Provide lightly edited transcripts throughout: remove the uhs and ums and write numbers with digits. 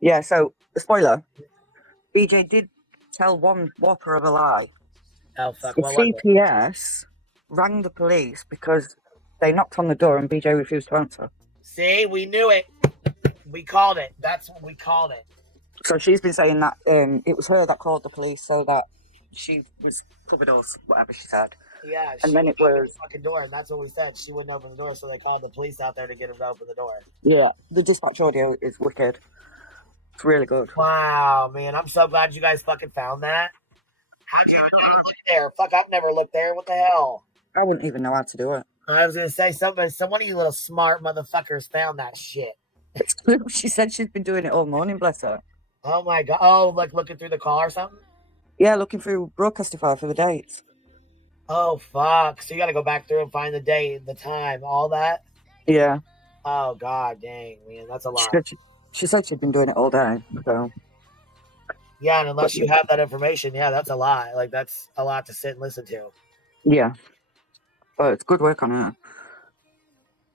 Yeah, so, spoiler, BJ did tell one whopper of a lie. Oh fuck, The what was it? CPS rang the police because they knocked on the door and BJ refused to answer. See, we knew it. We called it. That's what we called it. So she's been saying that it was her that called the police so that she was covered or whatever she said. Yeah, And she then wouldn't it open the was, fucking door, and that's what we said. She wouldn't open the door, so they called the police out there to get him to open the door. yeah, the dispatch audio is wicked. It's really good. Wow, man, I'm so glad you guys fucking found that. How'd you even know to look there? Fuck, I've never looked there. What the hell? I wouldn't even know how to do it. I was gonna say something. Some one of you little smart motherfuckers found that shit. She said she's been doing it all morning, bless her. Oh my god. Oh, like looking through the call or something? Yeah, looking through Broadcastify for the dates. Oh fuck. So you gotta go back through and find the date, the time, all that? Yeah. Oh god dang, man, that's a She lot. said, she said she'd been doing it all day. So, Yeah, and but unless you have that information, yeah, that's a lot. Like that's a lot to sit and listen to. yeah, but it's good work on her.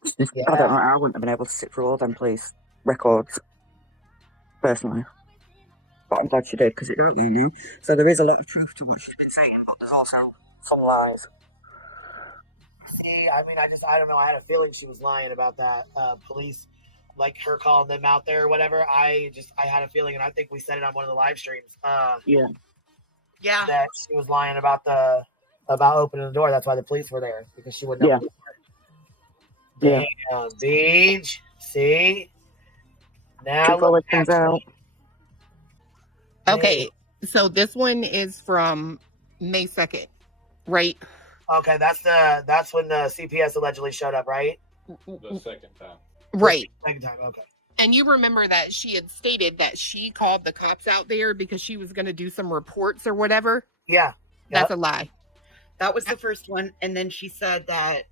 I Yeah. don't know. I wouldn't have been able to sit through all them police records personally, but I'm glad she did because it don't really know. So there is a lot of truth to what she's been saying, but there's also some lies. See, I mean, I don't know. I had a feeling she was lying about that. Police, like her calling them out there or whatever. I had a feeling, and I think we said it on one of the live streams. Yeah, Yeah. That she was lying about opening the door. That's why the police were there because she wouldn't yeah, open the door. yeah. Damn, Beach. See, now Keep look all at things out. you. Okay. So this one is from May 2nd, right? Okay, that's when the CPS allegedly showed up, right? The second time. Right. Second time. Okay. And you remember that she had stated that she called the cops out there because she was going to do some reports or whatever. Yeah. That's a lie. That was the first one, and then she said that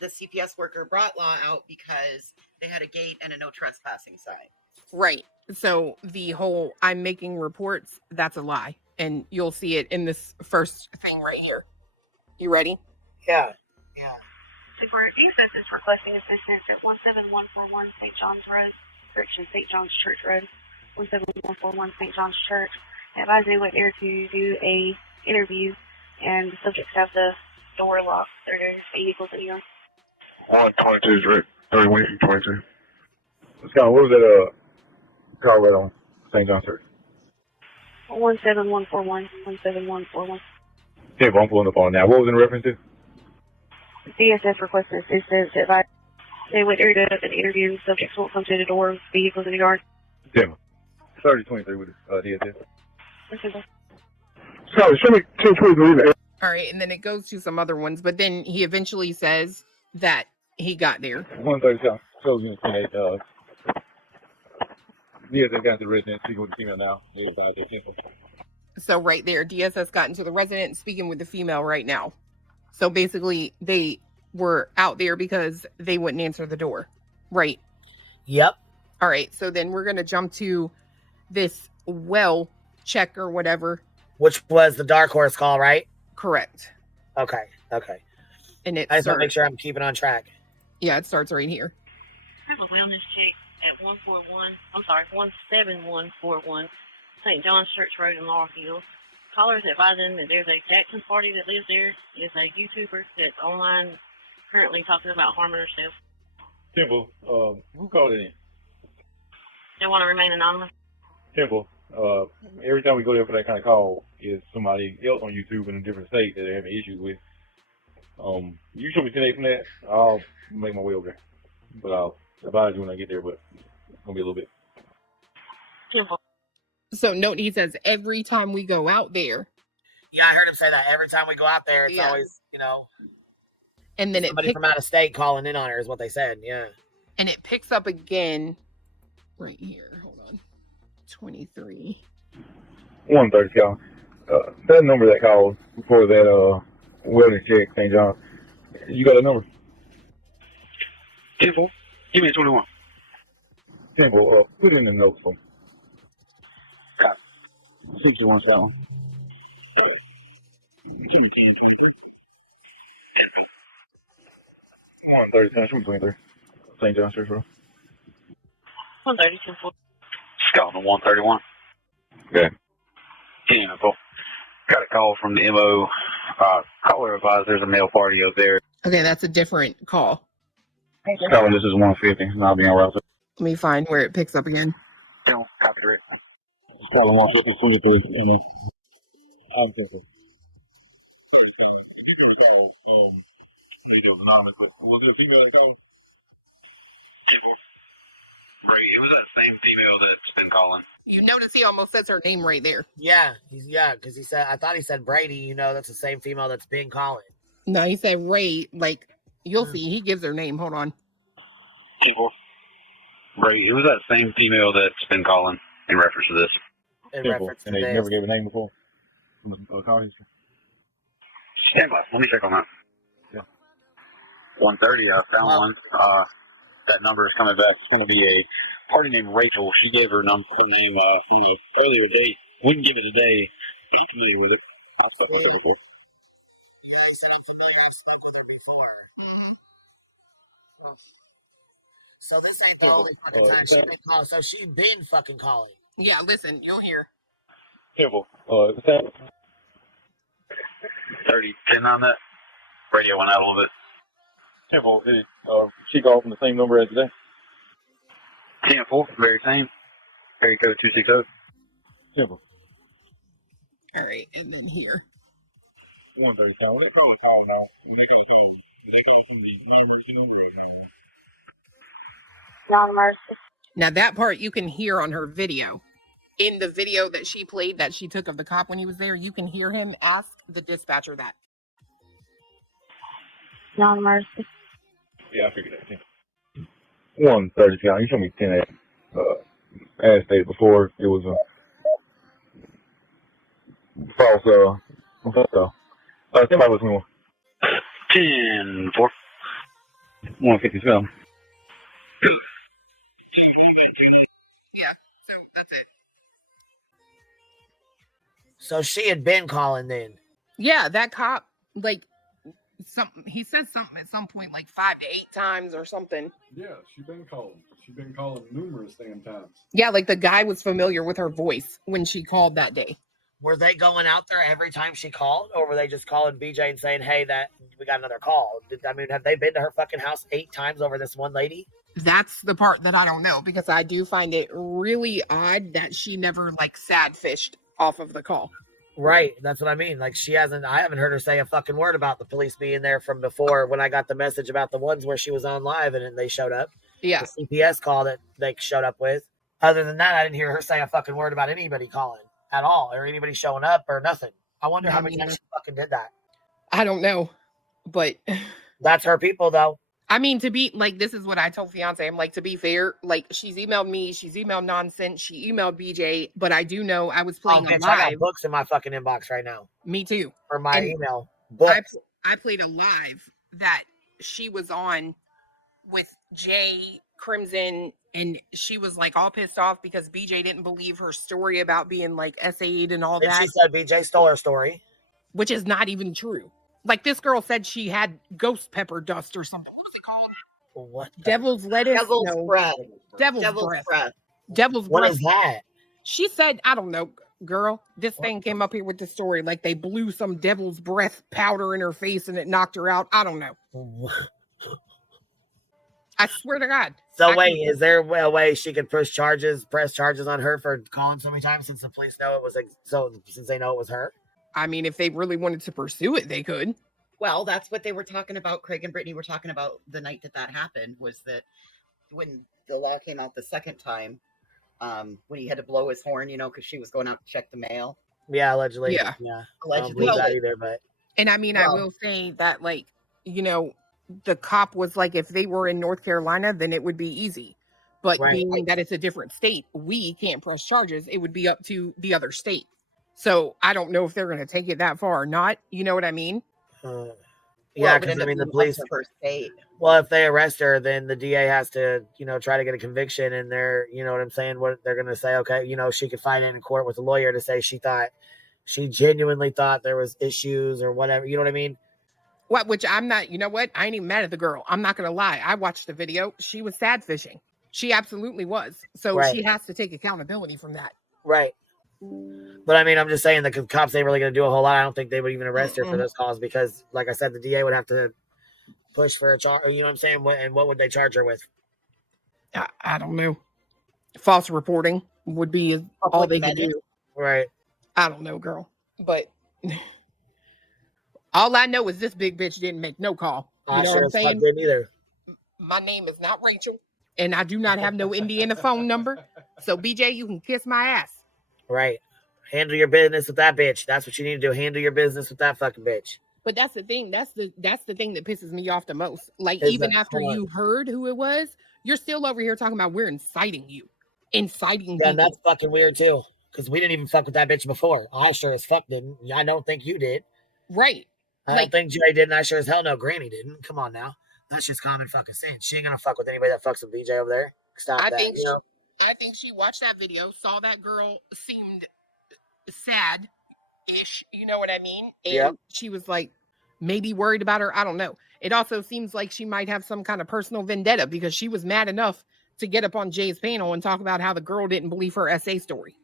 the CPS worker brought Law out because they had a gate and a no trespassing sign. Right. So the whole I'm making reports, that's a lie. And you'll see it in this first thing right here. You ready? Yeah. Yeah. Super DSS is requesting assistance at 17141 St. John's Road, correction, St. John's Church Road, 17141 St. John's Church. Advise they went there to do a interview, and the subjects have the door locked. There's vehicles in here. 122 is right. 31 22. Scott, what was that car right on St. John's Church? 17141, 17141. Yeah, but I'm pulling up on it now. What was in reference to? DSS requesting assistance. Advise they went there to an interview, and subjects won't come to the door, vehicles in the yard. Yeah. 3023 with DSS. Okay. Sorry, show me 1023. All right. And then it goes to some other ones, but then he eventually says that he got there. 137. Shows unit 28. DSS got to the residence. Speaking with the female now. Yeah, about that simple. So right there, DSS got into the resident speaking with the female right now. So basically, they were out there because they wouldn't answer the door. Right. Yep. All right. So then we're going to jump to this well check or whatever. Which was the Dark Horse call, right? Correct. Okay. Okay. And it I just want to starts, make sure I'm keeping on track. yeah, it starts right here. I have a wellness check at 17141 St. John's Church Road in Laurel Hill. Callers advising that there's a Jackson party that lives there. Is a YouTuber that's online currently talking about harming herself. Temple, who called it in? They want to remain anonymous. Temple, every time we go there for that kind of call, is somebody else on YouTube in a different state that they're having issues with. You show me today from that, I'll make my way over there. But I'll advise you when I get there, but it's going to be a little bit. Simple. So note he says every time we go out there. Yeah, I heard him say that. Every time we go out there, it's Yeah. always, And then somebody from out of state calling in on her is what they said. Yeah. And it picks up again right here. Hold on. 23. 130, y'all. That number that called before that wellness check, St. John. You got a number? Temple, give me 21. Temple, put it in the notes for me. 61-7. Give me 10, 23. 130, 23. St. John's Church Road. 130, 10, Calling 131. Okay. 10 got a call from the MO. Caller advised there's a male party up there. Okay, that's a different call. Calling this is 150, and I'll be on route. Let me find where it picks up again. Copy it. Calling 150, 23. I'm thinking. It was anonymous, but was it a female that called? Right, it was that same female that's been calling. You notice he almost says her name right there. Yeah, because he said, I thought he said Brady. You know, that's the same female that's been calling. No, he said Ray. Like, you'll see. He gives her name. Hold on. Right, it was that same female that's been calling in reference to this. In reference to And they this. never gave a name before? From the call history? Stand by. Let me check on that. Yeah. 130, I found one. That number is coming back. It's going to be a party named Rachel. She gave her name from the earlier date. Wouldn't give it a day. Be familiar with it. I'll spec with her. Yeah, he said I'm familiar. I've spoke with her before. So this ain't the only fucking time she's been calling. So she's been fucking calling. Yeah, listen. You'll hear. Temple. 3010 on that. Radio went out a little bit. Temple. She called from the same number as today? 10-4, very same. Area code 260. Temple. All right, and then here. 130 call. Let's go with call now. They call from the emergency number. Non-emergency. Now, that part you can hear on her video. In the video that she played that she took of the cop when he was there, you can hear him ask the dispatcher that. Non-emergency. Yeah, I figured that. 130 count. You showed me 10 as stated before. It was a false. Somebody was more. 10-4. 157. Yeah, so that's it. So she had been calling then. Yeah, that cop, like, he said something at some point, like 5 to 8 times or something. Yeah, she's been calling. She's been calling numerous damn times. Yeah, like the guy was familiar with her voice when she called that day. Were they going out there every time she called, or were they just calling BJ and saying, "Hey, that we got another call"? Have they been to her fucking house 8 times over this one lady? That's the part that I don't know, because I do find it really odd that she never, like, sad fished off of the call. Right, that's what I mean. Like, I haven't heard her say a fucking word about the police being there from before when I got the message about the ones where she was on live and then they showed up. Yeah. The CPS call that they showed up with. Other than that, I didn't hear her say a fucking word about anybody calling at all, or anybody showing up or nothing. I wonder how many times she fucking did that. I don't know, but that's her people, though. I mean, to be like, this is what I told fiance. I'm like, to be fair, like, she's emailed me, she's emailed Nonsense, she emailed BJ, but I do know I was playing a live. I got books in my fucking inbox right now. Me too. For my email. Books. I played a live that she was on with Jay Crimson, and she was like all pissed off because BJ didn't believe her story about being like SA'd and all that. She said BJ stole her story, which is not even true. Like, this girl said she had ghost pepper dust or something. What was it called? What? Devil's lettuce? Devil's breath. Devil's breath. Devil's what breath. Is that? She said, I don't know, girl. This thing came up here with the story. Like, they blew some devil's breath powder in her face and it knocked her out. I don't know. I swear to God. So wait, is there a way she could press charges on her for calling so many times since the police know it was since they know it was her? I mean, if they really wanted to pursue it, they could. Well, that's what they were talking about. Craig and Brittany were talking about the night that happened, was that when the law came out the second time, when he had to blow his horn, because she was going out to check the mail. Yeah, allegedly. Yeah. Allegedly. I don't believe that either, but. And I mean, I will say that, like, the cop was like, if they were in North Carolina, then it would be easy. But being that it's a different state, we can't press charges. It would be up to the other state. So I don't know if they're going to take it that far or not. You know what I mean? Yeah, because I mean, the police. Well, if they arrest her, then the DA has to, try to get a conviction, and they're, you know what I'm saying? What they're going to say? Okay, she could fight it in court with a lawyer to say she genuinely thought there was issues or whatever. You know what I mean? Which I'm not. You know what? I ain't even mad at the girl. I'm not going to lie. I watched the video. She was sad fishing. She absolutely was. So Right. she has to take accountability from that. Right. But I mean, I'm just saying the cops ain't really going to do a whole lot. I don't think they would even arrest her for those calls because, like I said, the DA would have to push for a charge. You know what I'm saying? And what would they charge her with? I don't know. False reporting would be all they could do. Right. I don't know, girl. But all I know is this big bitch didn't make no call. You know what I'm saying? Didn't either. My name is not Rachel, and I do not have no Indiana phone number. So, BJ, you can kiss my ass. Right. Handle your business with that bitch. That's what you need to do. Handle your business with that fucking bitch. But that's the thing. That's the thing that pisses me off the most. Like, even after you heard who it was, you're still over here talking about we're inciting you. Inciting people. And that's fucking weird, too. Because we didn't even fuck with that bitch before. I sure as fuck didn't. I don't think you did. Right. I don't think Jay did, and I sure as hell know Granny didn't. Come on now. That's just common fucking sense. She ain't gonna fuck with anybody that fucks with BJ over there. Stop that. I think she watched that video, saw that girl seemed sad-ish, you know what I mean? And she was like, maybe worried about her. I don't know. It also seems like she might have some kind of personal vendetta because she was mad enough to get up on Jay's panel and talk about how the girl didn't believe her SA story.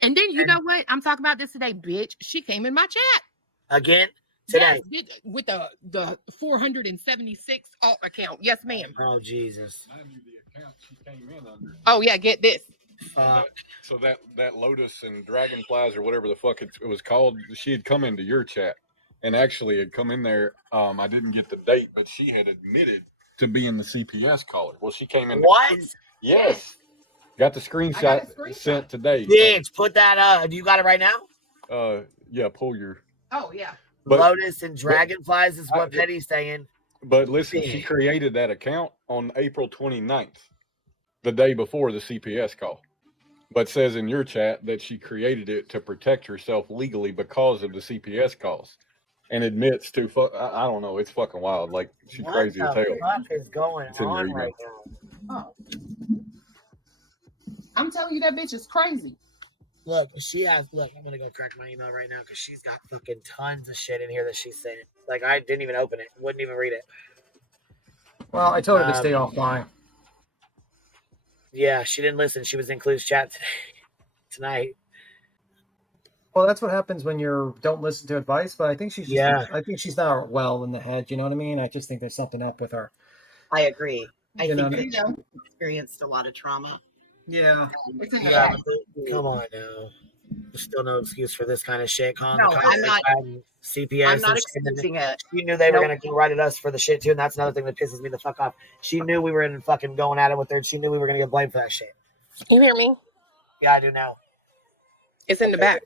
And then, you know what? I'm talking about this today, bitch. She came in my chat. Again? Today? Yes, with the 476 alt account. Yes, ma'am. Oh, Jesus. I knew the account she came in under. Oh, yeah, get this. So that Lotus and Dragonflies or whatever the fuck it was called, she had come into your chat and actually had come in there. I didn't get the date, but she had admitted to being the CPS caller. Well, she came in. What? Yes. Got the screenshot sent today. Bitch, put that do you got it right now? Yeah, pull your. Oh, yeah. Lotus and Dragonflies is what Petty's saying. But listen, she created that account on April 29th, the day before the CPS call. But says in your chat that she created it to protect herself legally because of the CPS calls. And admits to, I don't know, it's fucking wild. Like, she's crazy as hell. What is going on right now? Oh. I'm telling you, that bitch is crazy. Look, I'm going to go crack my email right now because she's got fucking tons of shit in here that she sent. Like, I didn't even open it. Wouldn't even read it. Well, I told her to stay offline. Yeah, she didn't listen. She was in Clue's chat tonight. Well, that's what happens when you don't listen to advice. But I think she's I think she's not well in the head. You know what I mean? I just think there's something up with her. I agree. I think that she experienced a lot of trauma. Yeah. Come on now. There's still no excuse for this kind of shit. No, I'm not. CPS. I'm not excusing it. She knew they were going to go right at us for the shit too, and that's another thing that pisses me the fuck off. She knew we were in fucking going at it with her. She knew we were going to get blamed for that shit. You hear me? Yeah, I do now. It's in the back.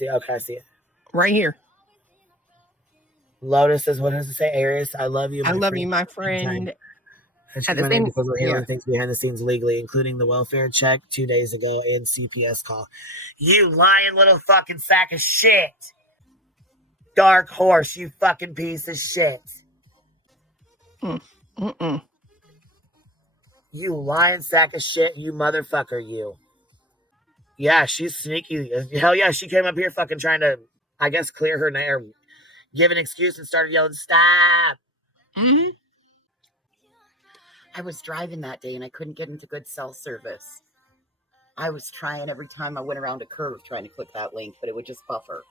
Okay, I see it. Right here. Lotus says, what does it say? Aries, I love you. I love you, my friend. Because we're handling things behind the scenes legally, including the welfare check 2 days ago and CPS call. You lying little fucking sack of shit. Dark horse, you fucking piece of shit. You lying sack of shit, you motherfucker, you. Yeah, she's sneaky. Hell yeah, she came up here fucking trying to, I guess, clear her name or give an excuse and started yelling, stop. Mm-hmm. I was driving that day and I couldn't get into good cell service. I was trying every time I went around a curve trying to click that link, but it would just buffer.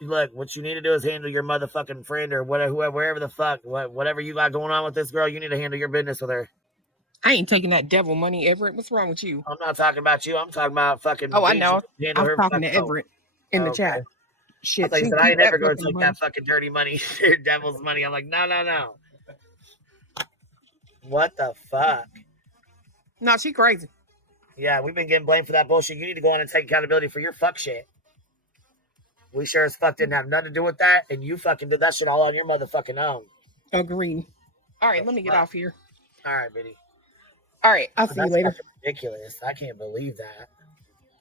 Look, what you need to do is handle your motherfucking friend or whatever, wherever the fuck, whatever you got going on with this girl, you need to handle your business with her. I ain't taking that devil money, Everett. What's wrong with you? I'm not talking about you. I'm talking about fucking. Oh, I know. I'm talking to Everett in the chat. Shit. I thought you said I ain't never going to take that fucking dirty money, devil's money. I'm like, no. What the fuck? No, she crazy. Yeah, we've been getting blamed for that bullshit. You need to go on and take accountability for your fuck shit. We sure as fuck didn't have nothing to do with that, and you fucking did that shit all on your motherfucking own. Agreed. All right, let me get off here. All right, Biddy. All right, I'll see you later. Ridiculous. I can't believe that.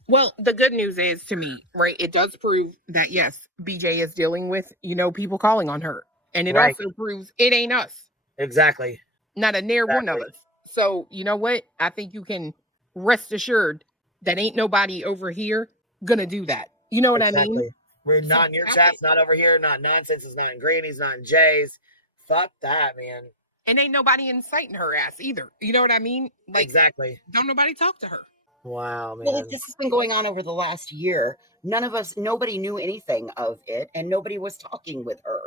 Well, the good news is to me, right, it does prove that, yes, BJ is dealing with, people calling on her. And it also proves it ain't us. Exactly. Not a near one of us. So, you know what? I think you can rest assured that ain't nobody over here gonna do that. You know what I mean? We're not in your chats, not over here, not nonsense. It's not in Granny's, not in Jay's. Fuck that, man. And ain't nobody inciting her ass either. You know what I mean? Like, exactly. Don't nobody talk to her. Wow, man. Well, if this has been going on over the last year, nobody knew anything of it, and nobody was talking with her.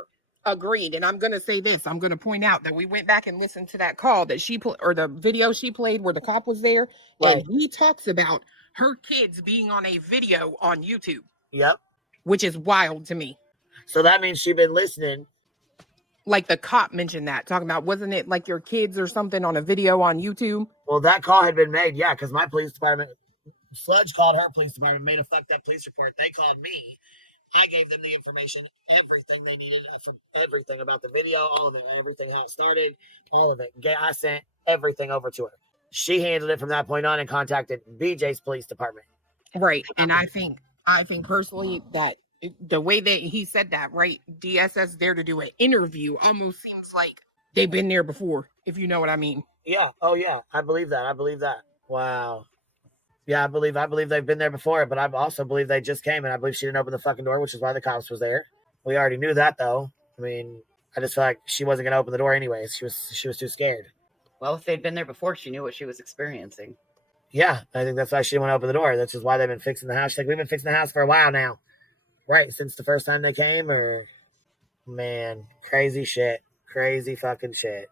Agreed. And I'm going to say this. I'm going to point out that we went back and listened to that call that or the video she played where the cop was there. Right. And he talks about her kids being on a video on YouTube. Yep. Which is wild to me. So that means she's been listening. Like the cop mentioned that, talking about, wasn't it like your kids or something on a video on YouTube? Well, that call had been made, yeah, because my police department, Sludge called her police department, made a fucked up police report. They called me. I gave them the information, everything they needed, everything about the video, all of it, everything, how it started, all of it. I sent everything over to her. She handled it from that point on and contacted BJ's police department. Right. And I think personally that the way that he said that, right? DSS there to do an interview almost seems like they've been there before, if you know what I mean. Yeah. Oh, yeah. I believe that. Wow. Yeah, I believe they've been there before, but I also believe they just came, and I believe she didn't open the fucking door, which is why the cops was there. We already knew that, though. I mean, I just feel like she wasn't going to open the door anyways. She was too scared. Well, if they'd been there before, she knew what she was experiencing. Yeah, I think that's why she didn't want to open the door. That's just why they've been fixing the house. She's like, we've been fixing the house for a while now. Right, since the first time they came, or... Man, crazy shit. Crazy fucking shit.